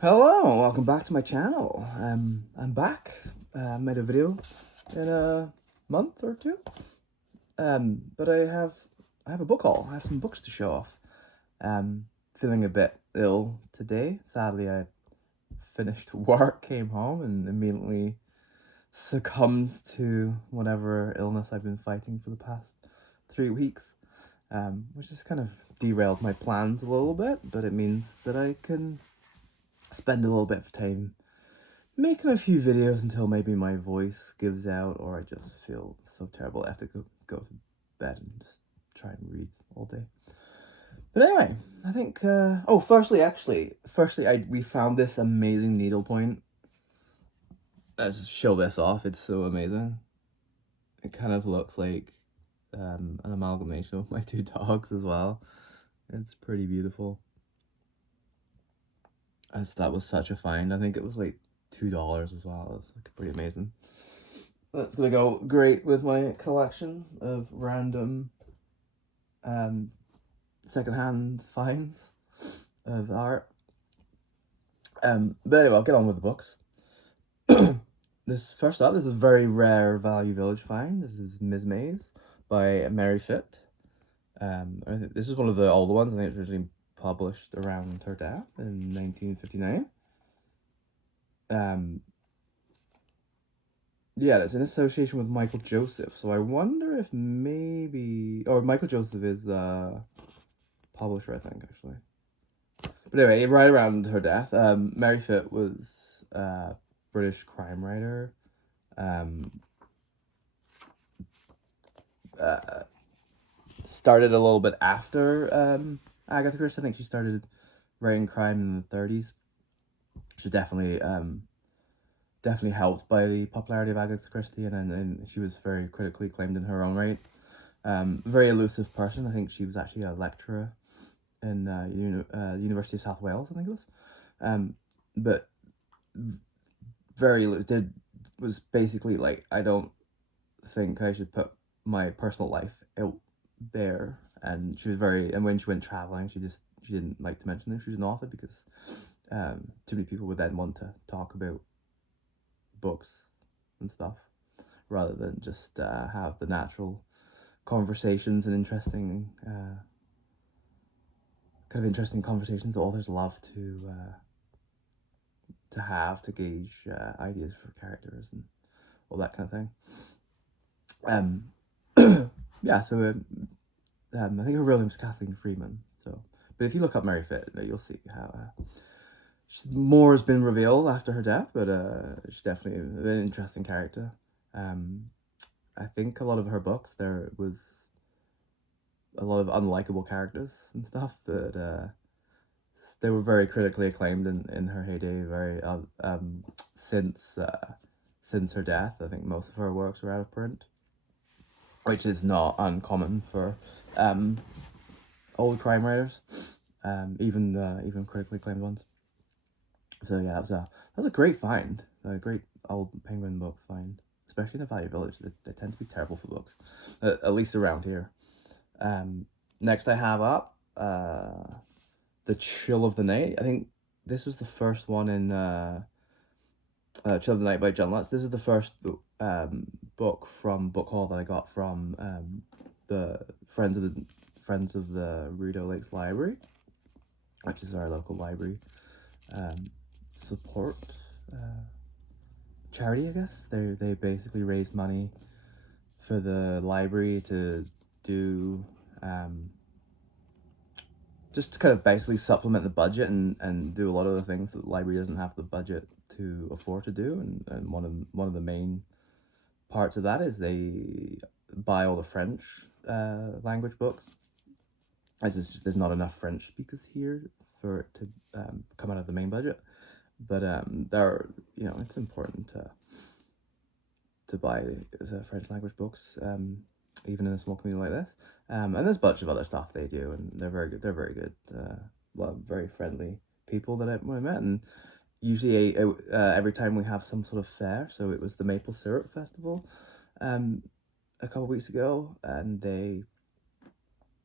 Hello, welcome back to my channel. I'm back. I made a video in a month or two. But I have a book haul. I have some books to show off. Feeling a bit ill today. Sadly, I finished work, came home, and immediately succumbed to whatever illness I've been fighting for the past 3 weeks. Which has kind of derailed my plans a little bit, but it means that I can spend a little bit of time making a few videos until maybe my voice gives out or I just feel so terrible I have to go to bed and just try and read all day. But anyway, I think firstly we found this amazing needlepoint. Let's show this off. It's so amazing. It kind of looks like an amalgamation of my two dogs as well. It's pretty beautiful. As that was such a find. I think it was like $2 as well. It's like pretty amazing. That's gonna go great with my collection of random secondhand finds of art. But anyway, I'll get on with the books. This is a very rare Value Village find. This is Ms. Maze by Mary Fitt. I think this is one of the older ones. I think it was originally published around her death in 1959. Yeah, it's in association with Michael Joseph. So I wonder if Michael Joseph is the publisher, I think, actually. But anyway, right around her death, Mary Fitt was a British crime writer. Started a little bit after Agatha Christie. I think she started writing crime in the 30s. She definitely helped by the popularity of Agatha Christie, and she was very critically acclaimed in her own right. Very elusive person. I think she was actually a lecturer in University of South Wales, I think it was. But very was basically like, I don't think I should put my personal life out there. And she was and when she went traveling, she didn't like to mention if she was an author because too many people would then want to talk about books and stuff rather than just have the natural conversations and interesting conversations that authors love to have to gauge ideas for characters and all that kind of thing. Yeah, so I think her real name is Kathleen Freeman. So, but if you look up Mary Fitt, you'll see how more has been revealed after her death. But she's definitely an interesting character. I think a lot of her books there was a lot of unlikable characters and stuff that they were very critically acclaimed in her heyday. Very since her death, I think most of her works are out of print, which is not uncommon for old crime writers, even critically acclaimed ones. So yeah, that was a great find, a great old Penguin books find, especially in a Value Village. They tend to be terrible for books, at least around here. Next I have up The Chill of the Night. I think this was the first one in Chill of the Night by John Lutz. This is the first book from Book Haul that I got from the Friends of the Rudo Lakes Library, which is our local library support charity, I guess. They basically raise money for the library to do just to kind of basically supplement the budget and do a lot of the things that the library doesn't have the budget to afford to do. And one of the main parts of that is they buy all the French language books. As there's not enough French speakers here for it to come out of the main budget. But it's important to buy the French language books, even in a small community like this. And there's a bunch of other stuff they do, and they're very good. They're very good. Very friendly people that I met, and usually every time we have some sort of fair. So it was the Maple Syrup Festival, a couple of weeks ago, and they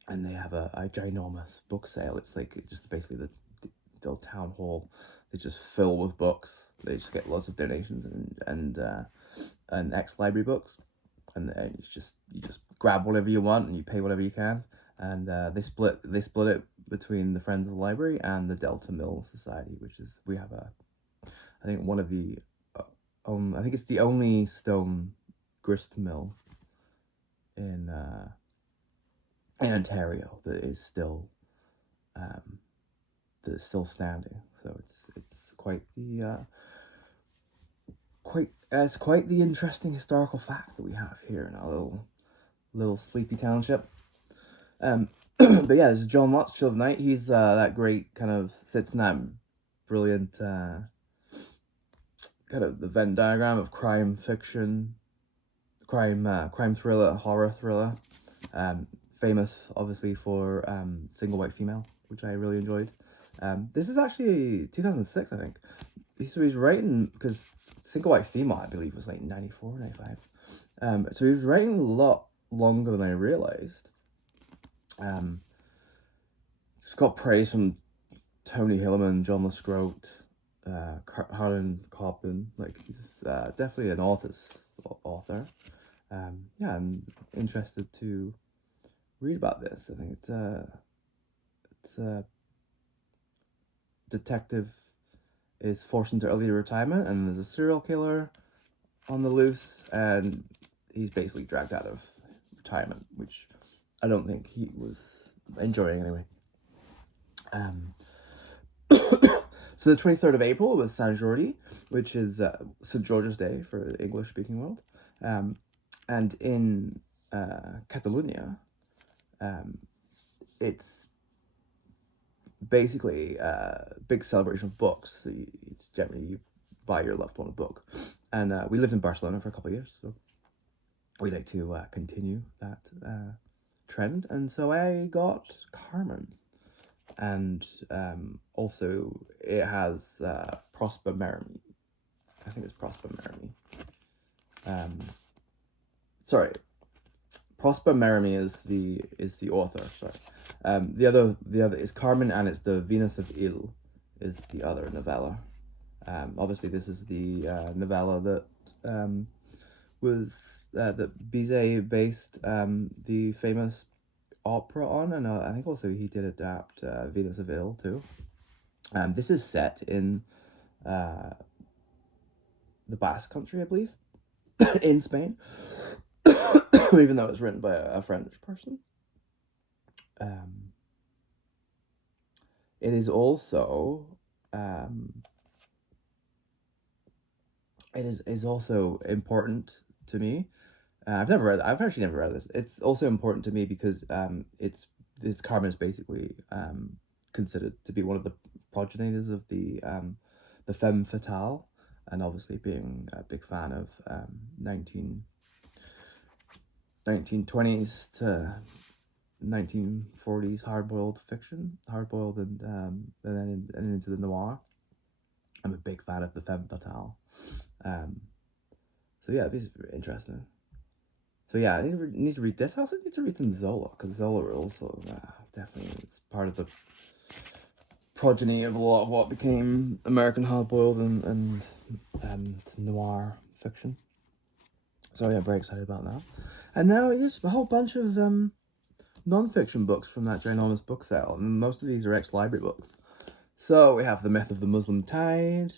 have a ginormous book sale. It's like just basically little town hall. They just fill with books. They just get lots of donations and ex-library books, and you just grab whatever you want and you pay whatever you can. And they split it between the Friends of the Library and the Delta Mill Society, which is, we have I think one of the I think it's the only stone grist mill in Ontario that is still standing. So it's quite the quite the interesting historical fact that we have here in our little sleepy township. But yeah, this is John Watts, Chill of Night. He's that great kind of sits in that brilliant kind of the Venn diagram of crime fiction, crime thriller, horror thriller. Famous obviously for Single White Female, which I really enjoyed. This is actually 2006, I think. So he's writing, because Single White Female, I believe, was like 94, 95. So he was writing a lot longer than I realized. It's got praise from Tony Hillerman, John LeScroat, Harlan Coben. Like, he's definitely an author. Yeah, I'm interested to read about this. I think it's a detective is forced into early retirement, and there's a serial killer on the loose, and he's basically dragged out of retirement, which I don't think he was enjoying anyway. So the 23rd of April was Saint Jordi, which is St. George's Day for the English-speaking world. And in Catalonia, it's basically a big celebration of books. So it's generally you buy your loved one a book. And we lived in Barcelona for a couple of years, so we like to continue that trend. And so I got Carmen. And also it has Prosper Mérimée. I think it's Prosper Mérimée. Sorry, Prosper Mérimée is the author. Sorry, the other is Carmen, and it's the Venus of Ile is the other novella. Obviously this is the novella that was that Bizet based the famous opera on, and I think also he did adapt Venus of Ile too. This is set in the Basque Country, I believe, in Spain, even though it's written by a French person. It is also is also important to me. I've actually never read this. It's also important to me because this Carmen is basically considered to be one of the progenitors of the femme fatale, and obviously being a big fan of 1920s to 1940s hard-boiled fiction, and then into the noir. I'm a big fan of the femme fatale. So yeah, this is interesting. So yeah, I need to read this. I also need to read some Zola, because Zola also definitely is part of the progeny of a lot of what became American hard-boiled and noir fiction. So yeah, very excited about that. And now there's a whole bunch of non-fiction books from that ginormous book sale, and most of these are ex-library books. So we have The Myth of the Muslim Tide.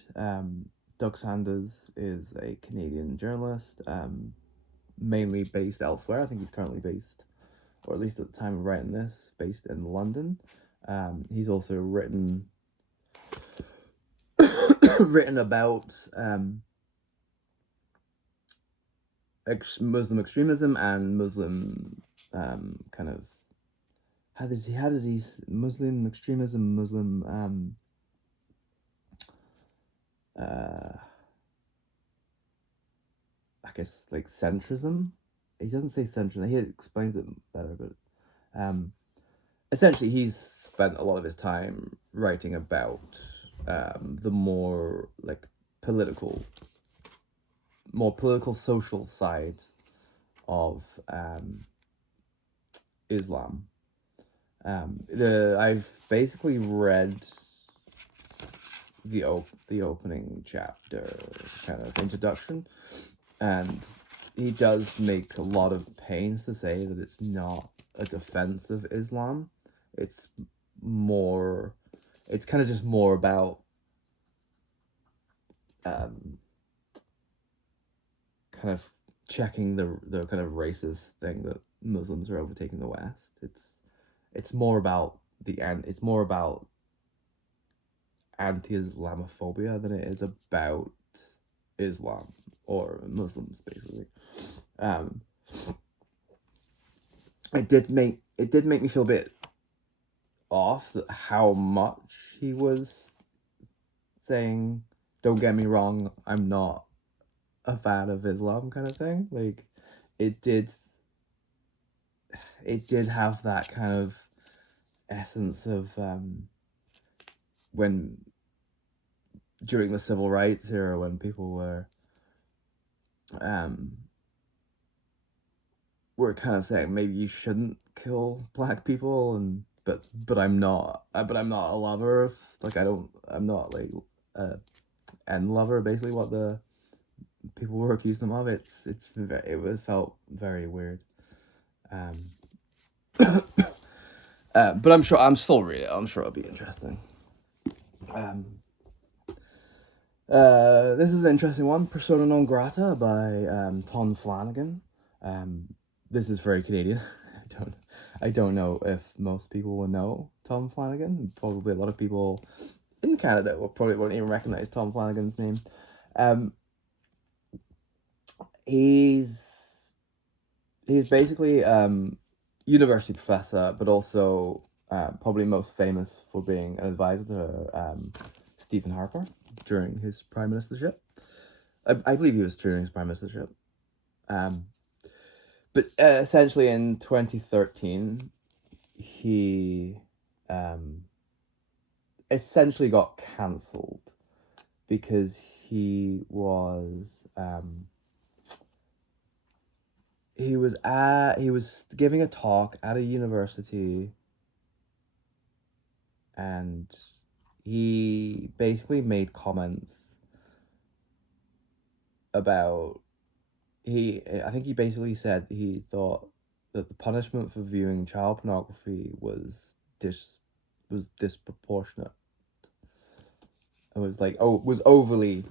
Doug Sanders is a Canadian journalist, mainly based elsewhere. I think he's currently based, or at least at the time of writing this, based in London. He's also written about Muslim extremism and Muslim kind of how does he Muslim extremism, Muslim I guess like centrism. He doesn't say centrism. He explains it better, but essentially he's spent a lot of his time writing about the more political social side of Islam. I've basically read the opening chapter kind of introduction, and he does make a lot of pains to say that it's not a defense of Islam. It's more, it's kind of just more about kind of checking the kind of racist thing that Muslims are overtaking the West. It's more about it's more about anti-Islamophobia than it is about Islam or Muslims, basically. It did make me feel a bit off how much he was saying, "Don't get me wrong, I'm not a fan of Islam," kind of thing. Like, it did have that kind of essence of when during the civil rights era, when people were kind of saying maybe you shouldn't kill black people, and but I'm not a lover of, like, I'm not like end lover, basically what the people were accusing them of. It felt very weird. But I'm sure I'm still reading it. I'm sure it'll be interesting. This is an interesting one. Persona Non Grata by Tom Flanagan. This is very Canadian. I don't know if most people will know Tom Flanagan. Probably a lot of people in Canada won't even recognize Tom Flanagan's name. He's basically university professor, but also probably most famous for being an advisor to Stephen Harper during his prime ministership. I believe he was during his prime ministership. But essentially in 2013, he essentially got cancelled because he was giving a talk at a university, and he basically made comments about I think he basically said he thought that the punishment for viewing child pornography was disproportionate. It was like was overly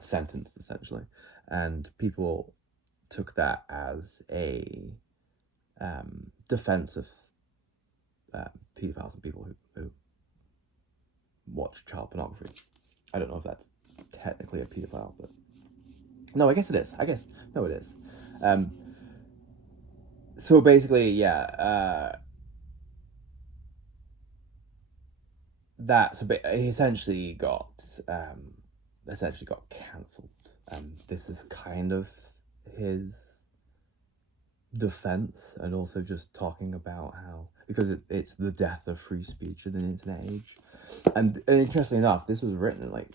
sentenced, essentially, and people took that as a defense of pedophiles and people who watch child pornography. I don't know if that's technically a pedophile, but no, I guess it is. It is. So basically, yeah, he essentially got cancelled. This is kind of his defense, and also just talking about how, because it's the death of free speech in the internet age. And interestingly enough, this was written like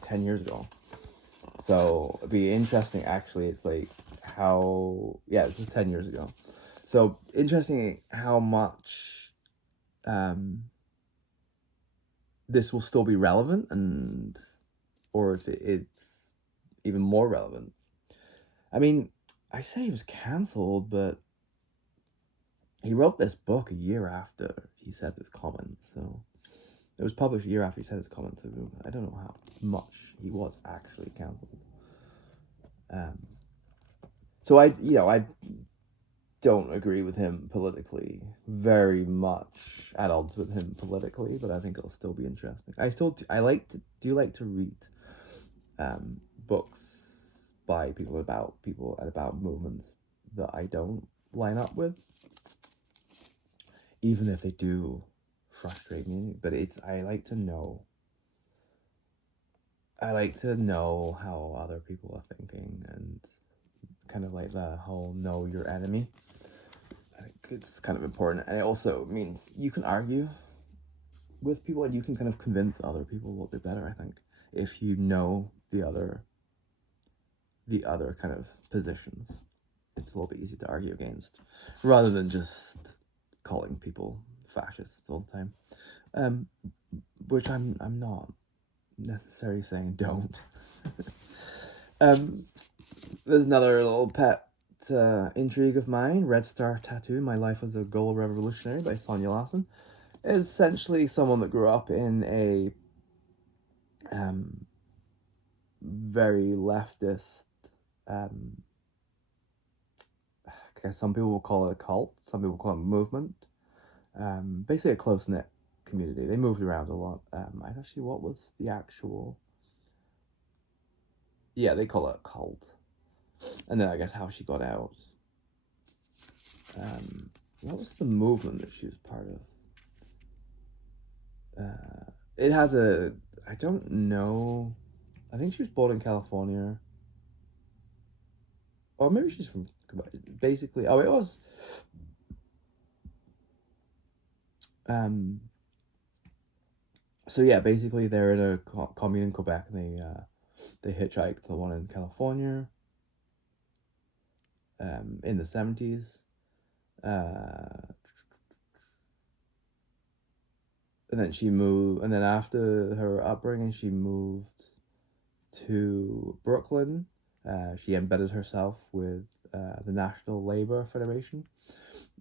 10 years ago. So it'd be interesting, actually. It's like this was 10 years ago. So interesting how much this will still be relevant, or if it's even more relevant. I mean, I say he was cancelled, but he wrote this book a year after he said his comments. So it was published a year after he said his comments. So I don't know how much he was actually cancelled. So I don't agree with him politically, very much at odds with him politically, but I think it'll still be interesting. I like to read books by people and about movements that I don't line up with, even if they do frustrate me. But I like to know how other people are thinking, and kind of like the whole know your enemy. I think it's kind of important, and it also means you can argue with people, and you can kind of convince other people a little bit better, I think, if you know the other kind of positions. It's a little bit easy to argue against, rather than just calling people fascists all the time, which I'm not necessarily saying don't. There's another little pet intrigue of mine, Red Star Tattoo, My Life as a Goal Revolutionary by Sonia Lassen. Is essentially someone that grew up in a very leftist, I guess some people will call it a cult, some people call it a movement, basically a close-knit community. They moved around a lot. Actually, what was the actual... Yeah, they call it a cult. And then I guess how she got out. What was the movement that she was part of? It has a... I don't know. I think she was born in California. Or maybe she's from... Basically... Oh, it was... So yeah, basically they're in a commune in Quebec, and they hitchhiked to the one in California in the 70s. And then she moved, and then after her upbringing, she moved to Brooklyn. She embedded herself with the National Labor Federation.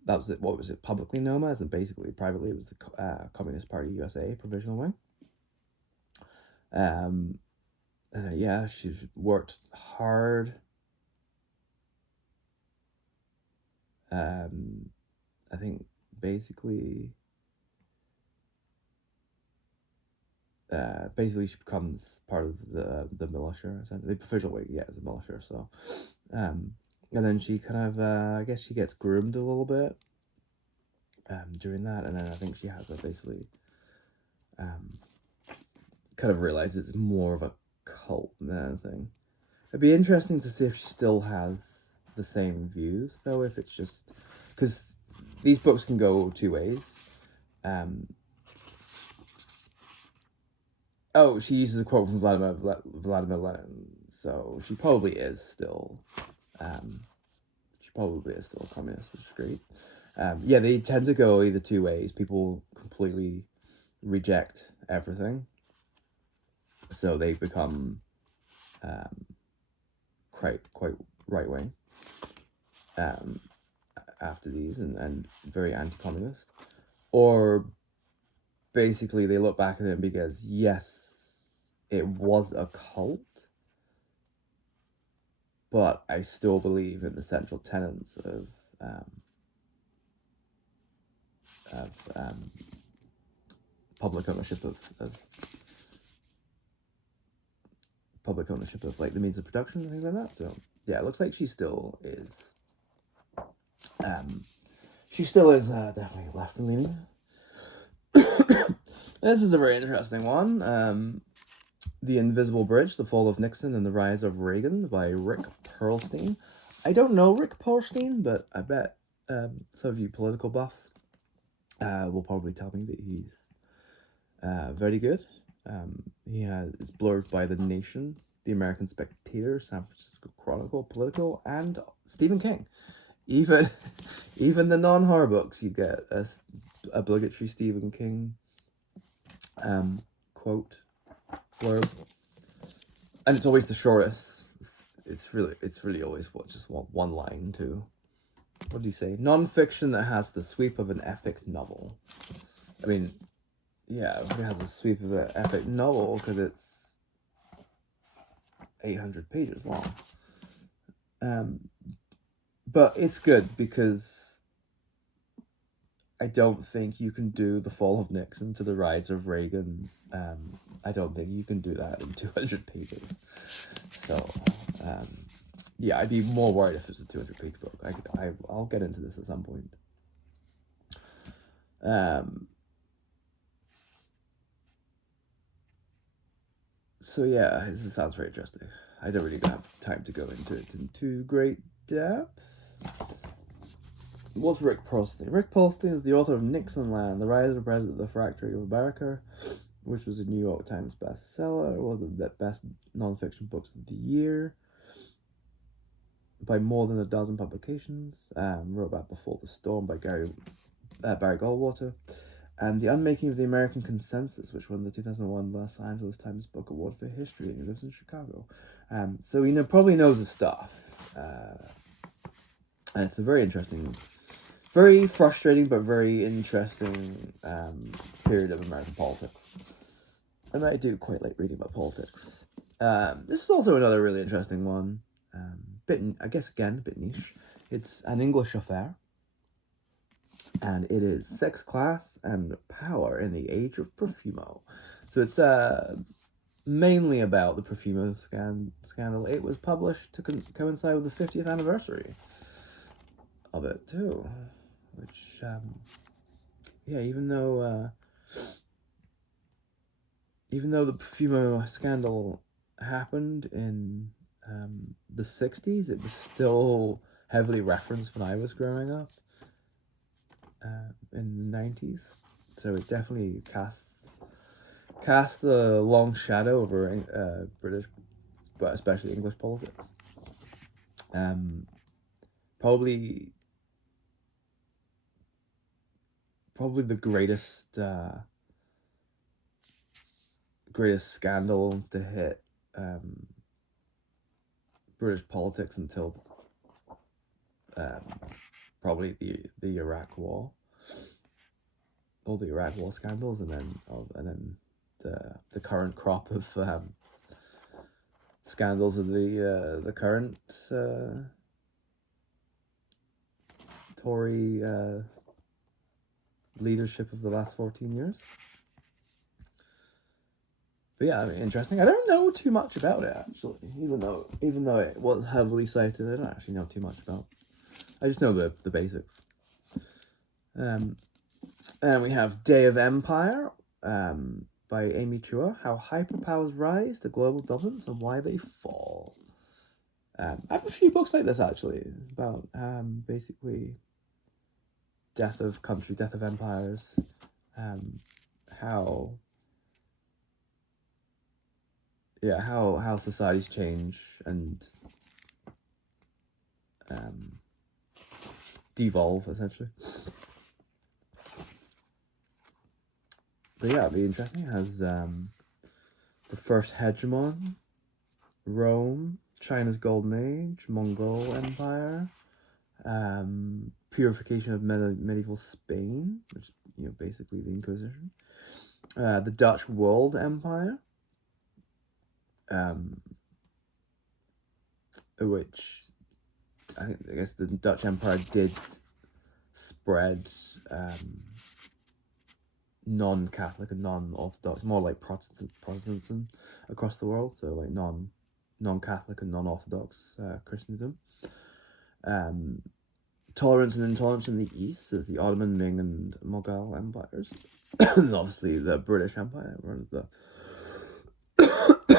That was it. What was it publicly known as? And basically, privately, it was the Communist Party USA Provisional Wing. Yeah, she's worked hard. I think basically she becomes part of the militia, essentially. The official way, yeah, is the militia. So, and then she kind of, I guess she gets groomed a little bit during that, and then I think she has basically kind of realizes it's more of a cult than anything. It'd be interesting to see if she still has the same views, though, if it's just... Because these books can go two ways. Oh, she uses a quote from Vladimir Lenin, so she probably is still... she probably is still a communist, which is great. Yeah, they tend to go either two ways. People completely reject everything, so they become quite right-wing after these, and very anti-communist. Or basically they look back at it because, yes, it was a cult, but I still believe in the central tenets of public ownership of public ownership of like the means of production and things like that. So yeah, it looks like she still is definitely left leaning. This is a very interesting one. The Invisible Bridge, The Fall of Nixon and the Rise of Reagan by Rick Perlstein. I don't know Rick Perlstein, but I bet some of you political buffs will probably tell me that he's very good. He is blurred by The Nation, The American Spectator, San Francisco Chronicle, Political, and Stephen King. Even the non-horror books, you get a obligatory Stephen King quote blurb, and it's always the shortest. It's really always just one line too. What do you say? Non-fiction that has the sweep of an epic novel. I mean, yeah, it has a sweep of an epic novel because it's 800 pages long. But it's good because I don't think you can do The Fall of Nixon to the Rise of Reagan. I don't think you can do that in 200 pages. So, yeah, I'd be more worried if it's a 200-page book. I'll get into this at some point. So yeah, this sounds very interesting. I don't really have time to go into it in too great depth. What's Rick Perlstein? Rick Perlstein is the author of Nixonland, The Rise of President, The Fracturing of America, which was a New York Times bestseller, one of the best nonfiction books of the year, by more than a dozen publications. Wrote about Before the Storm by Gary Barry Goldwater, and The Unmaking of the American Consensus, which won the 2001 Los Angeles Times Book Award for History, and he lives in Chicago. So he probably knows his stuff. And it's a very interesting, very frustrating, but very interesting period of American politics. And I do quite like reading about politics. This is also another really interesting one. I guess again, a bit niche. It's An English Affair. And it is Sex, Class, and Power in the Age of Profumo. So it's mainly about the Profumo scandal. It was published to coincide with the 50th anniversary of it, too. Which, even though the Profumo scandal happened in the 60s, it was still heavily referenced when I was growing up. In the 90s, so it definitely cast a long shadow over British, but especially English politics. Probably the greatest scandal to hit British politics until probably the Iraq War, all the Iraq War scandals, and then the current crop of scandals of the current Tory leadership of the last 14 years. But yeah, I mean, interesting. I don't know too much about it, actually, even though it was heavily cited. I don't actually know too much about it. I just know the basics. And we have Day of Empire by Amy Chua. How hyperpowers rise, the global dominance, and why they fall. I have a few books like this, actually, about basically death of country, death of empires, how societies change and devolve, essentially. But yeah, it'll be interesting. It has the first hegemon, Rome, China's golden age, Mongol Empire, purification of medieval Spain, which basically the Inquisition, the Dutch World Empire, which I guess the Dutch Empire did spread non-Catholic and non-Orthodox, more like Protestantism across the world, so like non-Catholic and non-Orthodox Christendom. Tolerance and intolerance in the East is the Ottoman, Ming, and Mughal empires. And obviously the British Empire, one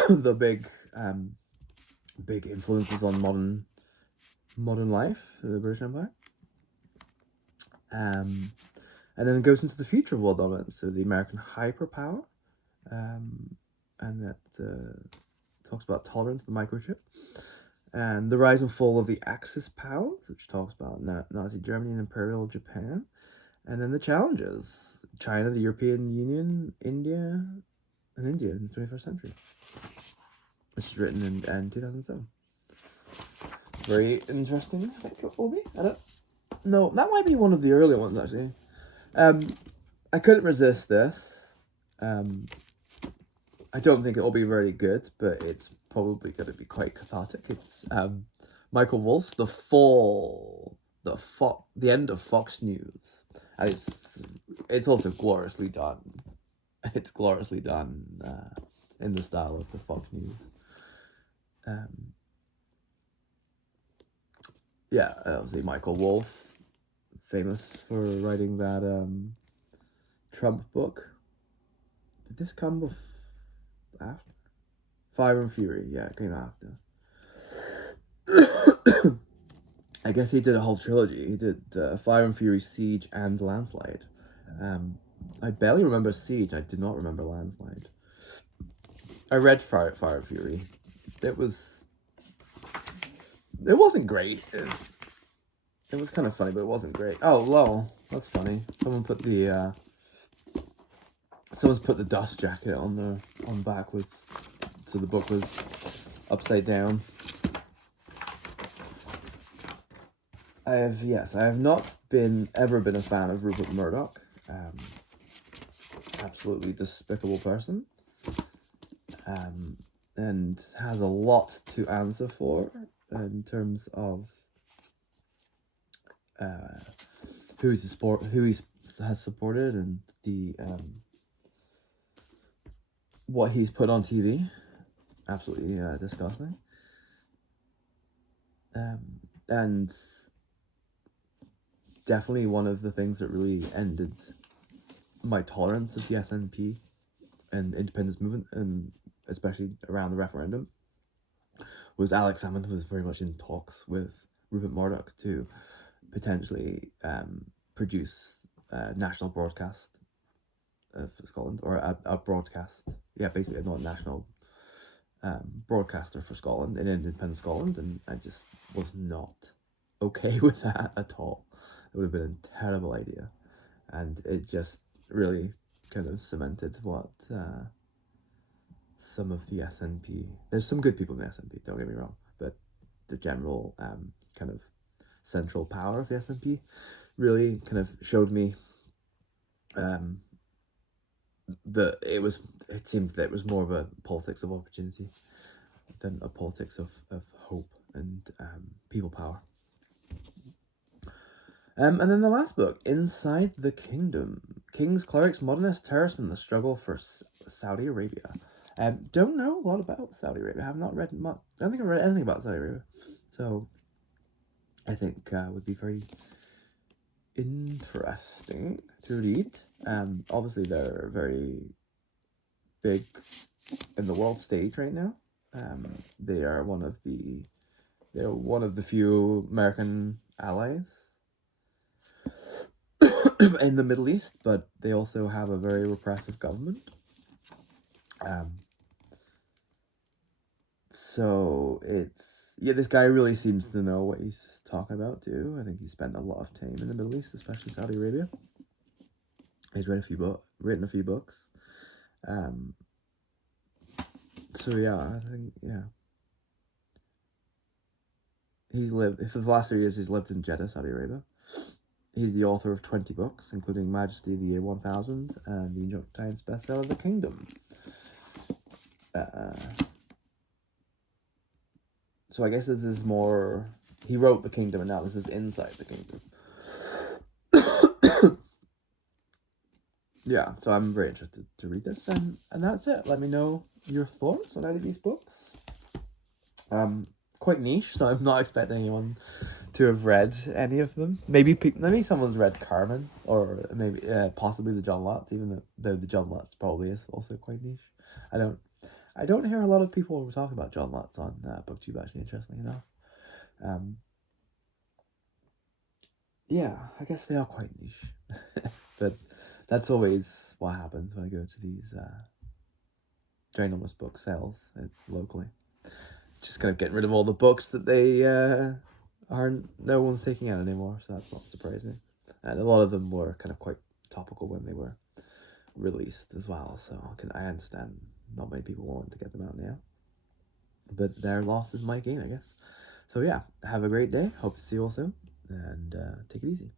of the big influences on modern life, the British Empire. And then it goes into the future of world dominance, so the American hyperpower, and that talks about tolerance, the microchip, and the rise and fall of the Axis powers, which talks about Nazi Germany and Imperial Japan, and then the challenges, China, the European Union, India in the 21st century, which is written in 2007. Very interesting, I think it will be. I don't know, that might be one of the earlier ones, actually. I couldn't resist this. I don't think it'll be very good, but it's probably going to be quite cathartic. It's Michael Wolff's The Fall, the end of Fox News, and it's also gloriously done. It's gloriously done in the style of the Fox News. Obviously Michael Wolff, famous for writing that Trump book. Did this come after? Fire and Fury, yeah, it came after. I guess he did a whole trilogy. He did Fire and Fury, Siege, and Landslide. I barely remember Siege. I did not remember Landslide. I read Fire and Fury. It wasn't great. It was kind of funny, but it wasn't great. Oh, lol. That's funny. Someone's put the dust jacket on backwards, so the book was upside down. I have not ever been a fan of Rupert Murdoch. Absolutely despicable person. And has a lot to answer for in terms of who he has supported, and the what he's put on TV. Absolutely disgusting. And definitely one of the things that really ended my tolerance of the SNP and independence movement, and especially around the referendum, was Alex Salmond was very much in talks with Rupert Murdoch to potentially produce a national broadcast of Scotland, or a broadcast, basically not a national broadcaster for Scotland, in independent Scotland, and I just was not okay with that at all. It would have been a terrible idea, and it just really kind of cemented what some of the SNP. There's some good people in the SNP, don't get me wrong, but the general kind of central power of the SNP really kind of showed me it seemed that it was more of a politics of opportunity than a politics of hope and people power. And then the last book, Inside the Kingdom: Kings, Clerics, Modernists, Terrorists, and the Struggle for Saudi Arabia. Don't know a lot about Saudi Arabia. I have not read much. I don't think I've read anything about Saudi Arabia. So I think would be very interesting to read. Obviously they're very big in the world stage right now. They are one of the few American allies in the Middle East, but they also have a very repressive government. So this guy really seems to know what he's talking about too. I think he spent a lot of time in the Middle East, especially Saudi Arabia. He's written a few books. So yeah, I think he's lived for the last 3 years. He's lived in Jeddah, Saudi Arabia. He's the author of 20 books, including Majesty of the Year 1000 and the New York Times bestseller The Kingdom. So I guess this is more. He wrote The Kingdom, and now this is Inside the Kingdom. Yeah, so I'm very interested to read this, and that's it. Let me know your thoughts on any of these books. Quite niche, so I'm not expecting anyone to have read any of them. Maybe someone's read Carmen, or maybe possibly the John Lutz, even though the John Lutz probably is also quite niche. I don't hear a lot of people talking about John Lutz on BookTube, actually, interestingly enough. I guess they are quite niche. But that's always what happens when I go to these ginormous book sales locally. Just kind of getting rid of all the books that no one's taking out anymore, so that's not surprising. And a lot of them were kind of quite topical when they were released as well, so I understand not many people want to get them out now. But their loss is my gain, I guess. So yeah, have a great day. Hope to see you all soon, and take it easy.